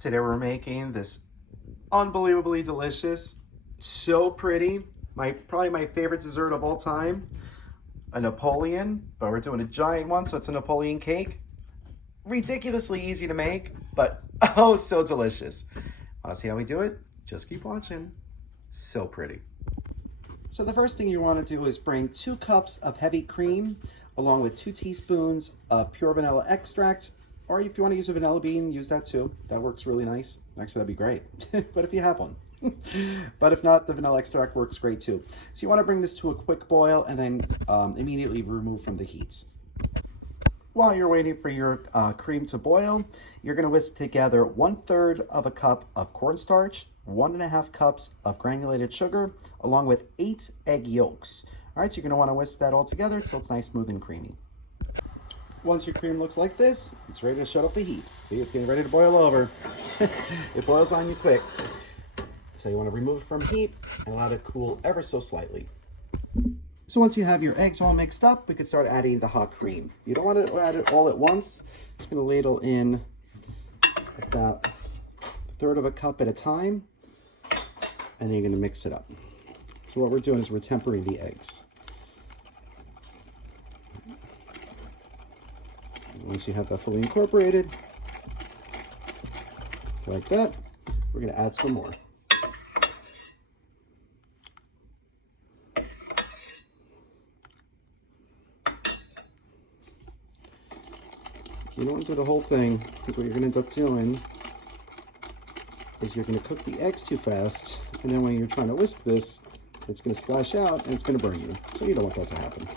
Today we're making this unbelievably delicious, so pretty, probably my favorite dessert of all time, a Napoleon, but we're doing a giant one, so it's a Napoleon cake. Ridiculously easy to make, but oh so delicious. Want to see how we do it? Just keep watching. So pretty. So the first thing you want to do is bring 2 cups of heavy cream along with 2 teaspoons of pure vanilla extract, or if you want to use a vanilla bean, use that too. That works really nice. Actually, that'd be great, but if you have one. But if not, the vanilla extract works great too. So you want to bring this to a quick boil and then immediately remove from the heat. While you're waiting for your cream to boil, you're going to whisk together 1/3 of a cup of cornstarch, 1.5 cups of granulated sugar, along with 8 egg yolks. All right, so you're going to want to whisk that all together until it's nice, smooth, and creamy. Once your cream looks like this, it's ready to shut off the heat. See, it's getting ready to boil over. It boils on you quick. So you want to remove it from heat and allow it to cool ever so slightly. So once you have your eggs all mixed up, we can start adding the hot cream. You don't want to add it all at once. Just going to ladle in about 1/3 of a cup at a time, and then you're going to mix it up. So what we're doing is we're tempering the eggs. Once you have that fully incorporated, like that, we're going to add some more. You don't want to do the whole thing, because what you're going to end up doing is you're going to cook the eggs too fast, and then when you're trying to whisk this, it's going to splash out and it's going to burn you. So you don't want that to happen.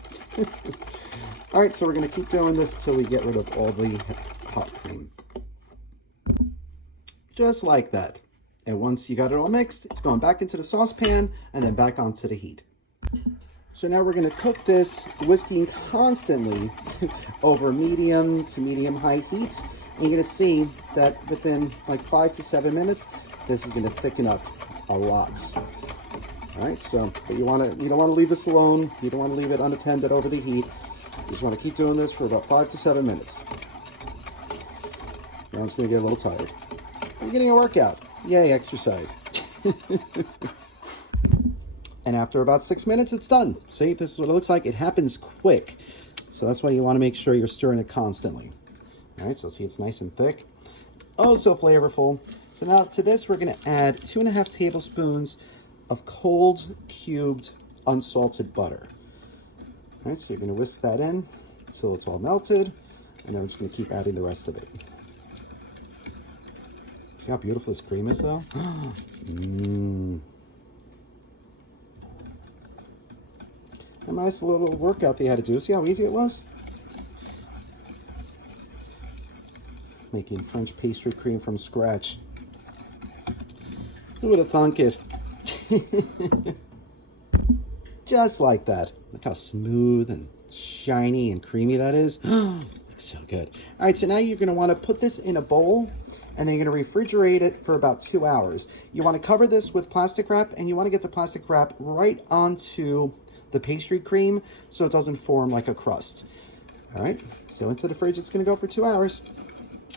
All right, so we're going to keep doing this until we get rid of all the hot cream. Just like that. And once you got it all mixed, it's going back into the saucepan and then back onto the heat. So now we're going to cook this, whisking constantly over medium to medium high heat. And you're going to see that within like 5 to 7 minutes, this is going to thicken up a lot. All right, so but you don't want to leave this alone. You don't want to leave it unattended over the heat. You just want to keep doing this for about 5 to 7 minutes. Now I'm just going to get a little tired. You're getting a workout. Yay, exercise. And after about 6 minutes, it's done. See, this is what it looks like. It happens quick. So that's why you want to make sure you're stirring it constantly. All right, so see, it's nice and thick. Oh, so flavorful. So now to this, we're going to add 2.5 tablespoons of cold cubed unsalted butter. All right, so you're going to whisk that in until it's all melted, and then we're just going to keep adding the rest of it. See how beautiful this cream is, though? A nice little workout they had to do. See how easy it was? Making French pastry cream from scratch. Who would have thunk it? Just like that. Look how smooth and shiny and creamy that is. Looks so good. All right, so now you're going to want to put this in a bowl, and then you're going to refrigerate it for about 2 hours. You want to cover this with plastic wrap, and you want to get the plastic wrap right onto the pastry cream so it doesn't form like a crust. All right, so into the fridge it's going to go for 2 hours.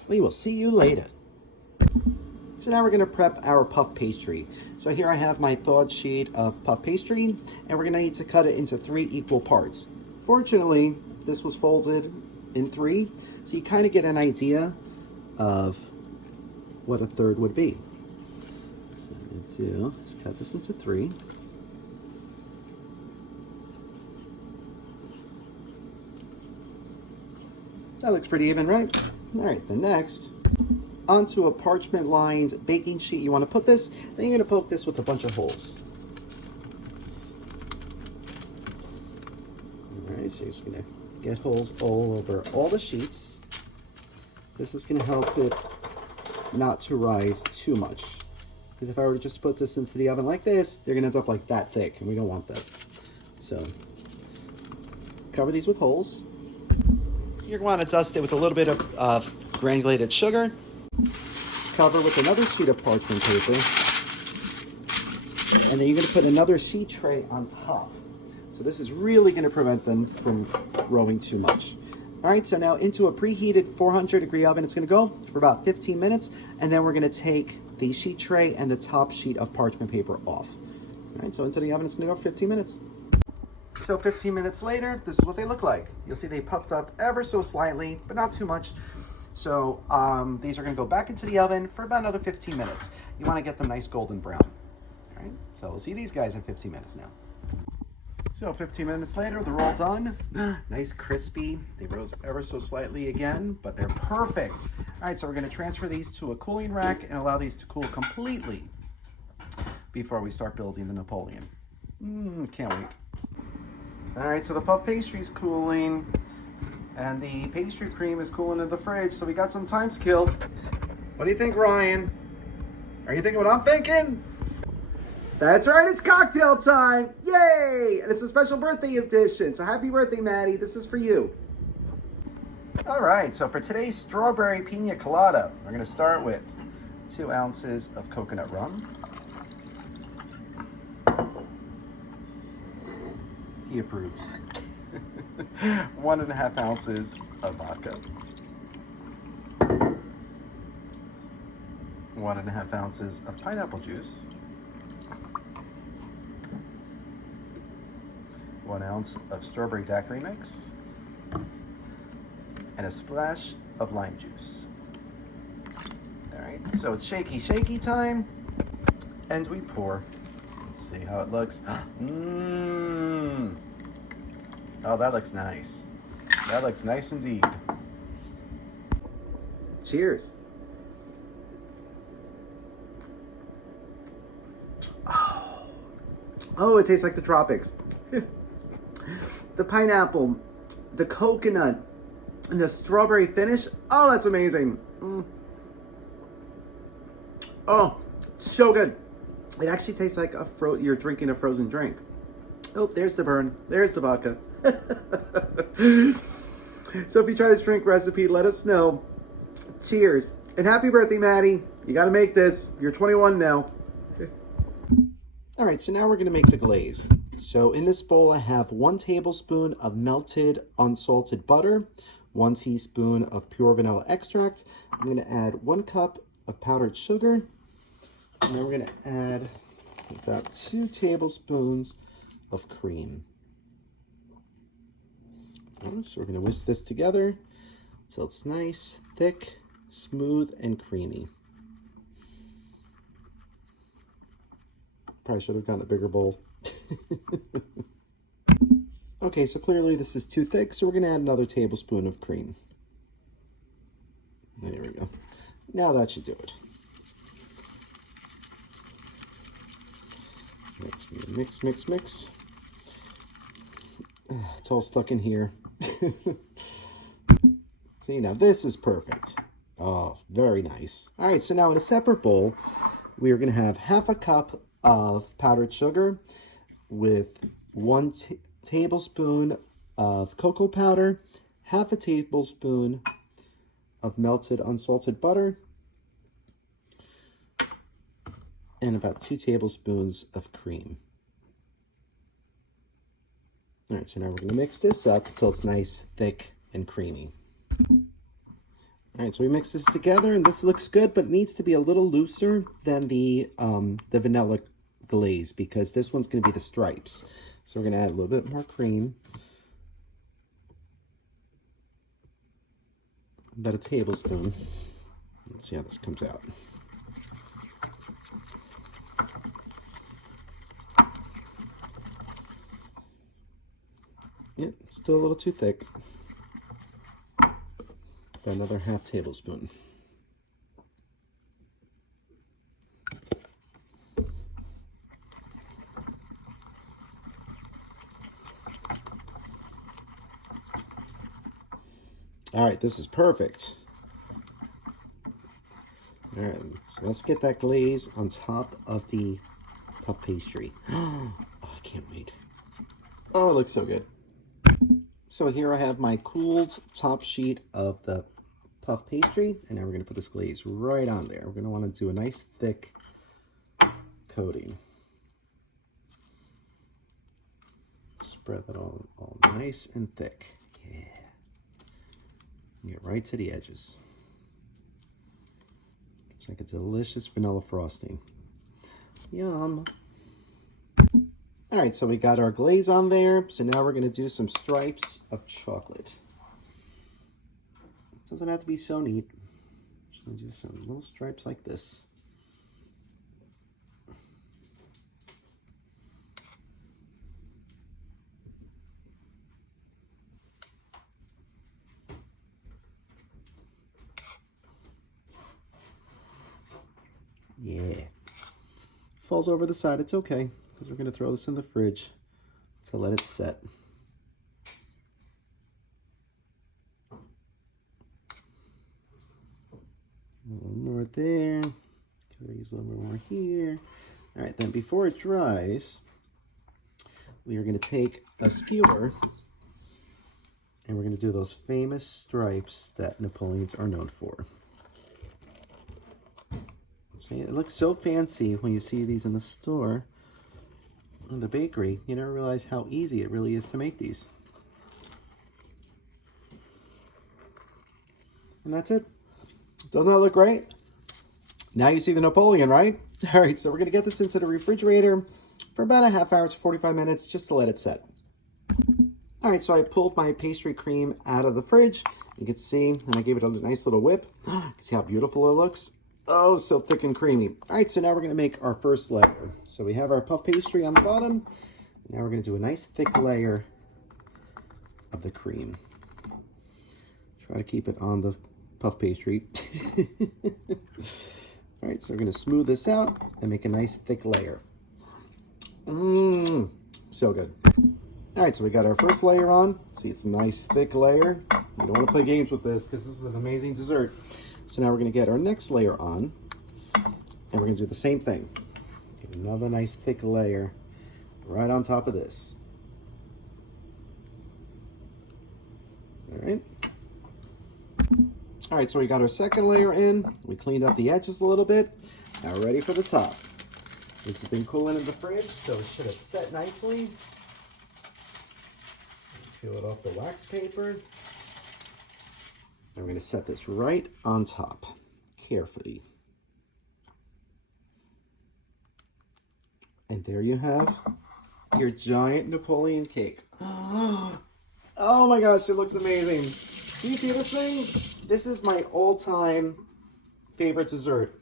We will see you later. So now we're going to prep our puff pastry. So here I have my thawed sheet of puff pastry, and we're going to need to cut it into 3 equal parts. Fortunately, this was folded in 3, so you kind of get an idea of what a third would be. So what I'm going to do is cut this into 3. That looks pretty even, right? All right, then next, onto a parchment-lined baking sheet, you want to put this. Then you're going to poke this with a bunch of holes. All right, so you're just going to get holes all over all the sheets. This is going to help it not to rise too much. Because if I were to just put this into the oven like this, they're going to end up like that thick, and we don't want that. So, cover these with holes. You're going to want to dust it with a little bit of granulated sugar. Cover with another sheet of parchment paper. And then you're going to put another sheet tray on top. So this is really going to prevent them from growing too much. All right, so now into a preheated 400-degree oven, it's gonna go for about 15 minutes, and then we're gonna take the sheet tray and the top sheet of parchment paper off. All right, so into the oven, it's gonna go for 15 minutes. So 15 minutes later, this is what they look like. You'll see they puffed up ever so slightly, but not too much. So these are gonna go back into the oven for about another 15 minutes. You wanna get them nice golden brown. All right, so we'll see these guys in 15 minutes now. So 15 minutes later, they're all done. Nice crispy. They rose ever so slightly again, but they're perfect. All right, so we're gonna transfer these to a cooling rack and allow these to cool completely before we start building the Napoleon. Can't wait. All right, so the puff pastry is cooling and the pastry cream is cooling in the fridge, so we got some time to kill. What do you think, Ryan? Are you thinking what I'm thinking? That's right, it's cocktail time! Yay! And it's a special birthday edition, so happy birthday, Maddie. This is for you. All right, so for today's strawberry pina colada, we're gonna start with 2 ounces of coconut rum. He approves. 1.5 ounces of vodka. 1.5 ounces of pineapple juice. 1 ounce of strawberry daiquiri mix, and a splash of lime juice. All right, so it's shaky, shaky time, and we pour. Let's see how it looks. Oh, that looks nice. That looks nice indeed. Cheers. Oh, it tastes like the tropics. The pineapple, the coconut, and the strawberry finish. Oh, that's amazing. Oh, so good. It actually tastes like you're drinking a frozen drink. Oh, there's the burn. There's the vodka. So if you try this drink recipe, let us know. Cheers. And happy birthday, Maddie. You got to make this. You're 21 now. All right, so now we're going to make the glaze. So in this bowl, I have 1 tablespoon of melted unsalted butter, 1 teaspoon of pure vanilla extract. I'm going to add 1 cup of powdered sugar. And then we're going to add about 2 tablespoons of cream. So we're going to whisk this together until it's nice, thick, smooth, and creamy. Probably should have gotten a bigger bowl. Okay, so clearly this is too thick, so we're going to add another tablespoon of cream. There we go. Now that should do it. Let's mix, mix, mix. It's all stuck in here. See, now this is perfect. Oh, very nice. All right, so now in a separate bowl, we are going to have 1/2 cup of powdered sugar with 1 tablespoon of cocoa powder, 1/2 tablespoon of melted unsalted butter, and about 2 tablespoons of cream. All right, so now we're going to mix this up until it's nice, thick, and creamy. All right, so we mix this together, and this looks good, but it needs to be a little looser than the vanilla glaze, because this one's going to be the stripes. So we're going to add a little bit more cream. About a tablespoon. Let's see how this comes out. Yep, still a little too thick. About another 1/2 tablespoon. All right, this is perfect. All right, so let's get that glaze on top of the puff pastry. Oh, I can't wait. Oh, it looks so good. So here I have my cooled top sheet of the puff pastry, and now we're going to put this glaze right on there. We're going to want to do a nice thick coating. Spread that all nice and thick. Yeah. Get right to the edges. It's like a delicious vanilla frosting. Yum. All right, so we got our glaze on there. So now we're gonna do some stripes of chocolate. It doesn't have to be so neat. Just gonna do some little stripes like this. Yeah. Falls over the side, it's okay, because we're going to throw this in the fridge to let it set. A little more there. Could use a little more here. All right, then before it dries, we are going to take a skewer and we're going to do those famous stripes that Napoleons are known for. See, it looks so fancy when you see these in the store, in the bakery. You never realize how easy it really is to make these. And that's it. Doesn't that look great? Now you see the Napoleon, right? All right, so we're going to get this into the refrigerator for about a half hour to 45 minutes just to let it set. All right, so I pulled my pastry cream out of the fridge. You can see, and I gave it a nice little whip. You can see how beautiful it looks. Oh, so thick and creamy. All right, so now we're going to make our first layer. So we have our puff pastry on the bottom. Now we're going to do a nice thick layer of the cream. Try to keep it on the puff pastry. All right, so we're going to smooth this out and make a nice thick layer. So good. All right, so we got our first layer on. See, it's a nice thick layer. You don't want to play games with this because this is an amazing dessert. So now we're going to get our next layer on, and we're going to do the same thing. Get another nice thick layer right on top of this. All right. All right, so we got our second layer in. We cleaned up the edges a little bit. Now we're ready for the top. This has been cooling in the fridge, so it should have set nicely. Peel it off the wax paper. And we're going to set this right on top, carefully. And there you have your giant Napoleon cake. Oh my gosh, it looks amazing. Do you see this thing? This is my all-time favorite dessert.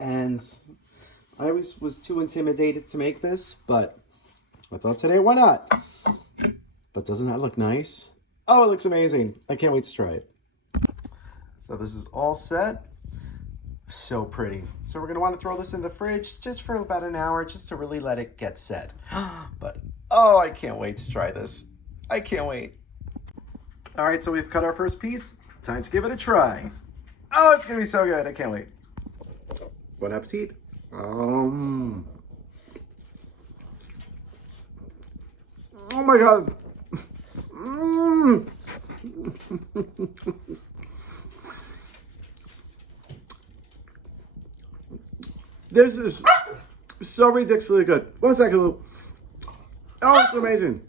And I always was too intimidated to make this, but I thought today, why not? But doesn't that look nice? Oh, it looks amazing. I can't wait to try it. So this is all set. So pretty. So we're going to want to throw this in the fridge just for about an hour, just to really let it get set. But, oh, I can't wait to try this. I can't wait. All right, so we've cut our first piece. Time to give it a try. Oh, it's going to be so good. I can't wait. Bon appetit. Oh my God. This is so ridiculously good. 1 second, Lou. Oh, it's amazing.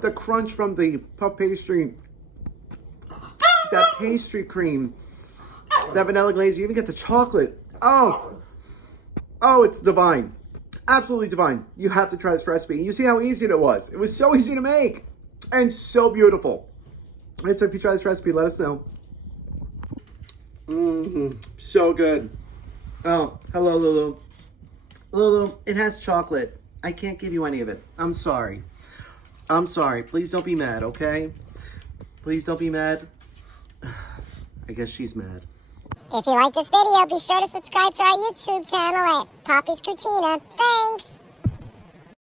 The crunch from the puff pastry, that pastry cream, that vanilla glaze, you even get the chocolate. Oh, it's divine. Absolutely divine. You have to try this recipe. You see how easy it was. It was so easy to make and so beautiful. And so if you try this recipe, let us know. So good. Oh, hello, Lulu. Lulu, it has chocolate. I can't give you any of it. I'm sorry. I'm sorry. Please don't be mad, okay? Please don't be mad. I guess she's mad. If you like this video, be sure to subscribe to our YouTube channel at Poppy's Cucina. Thanks!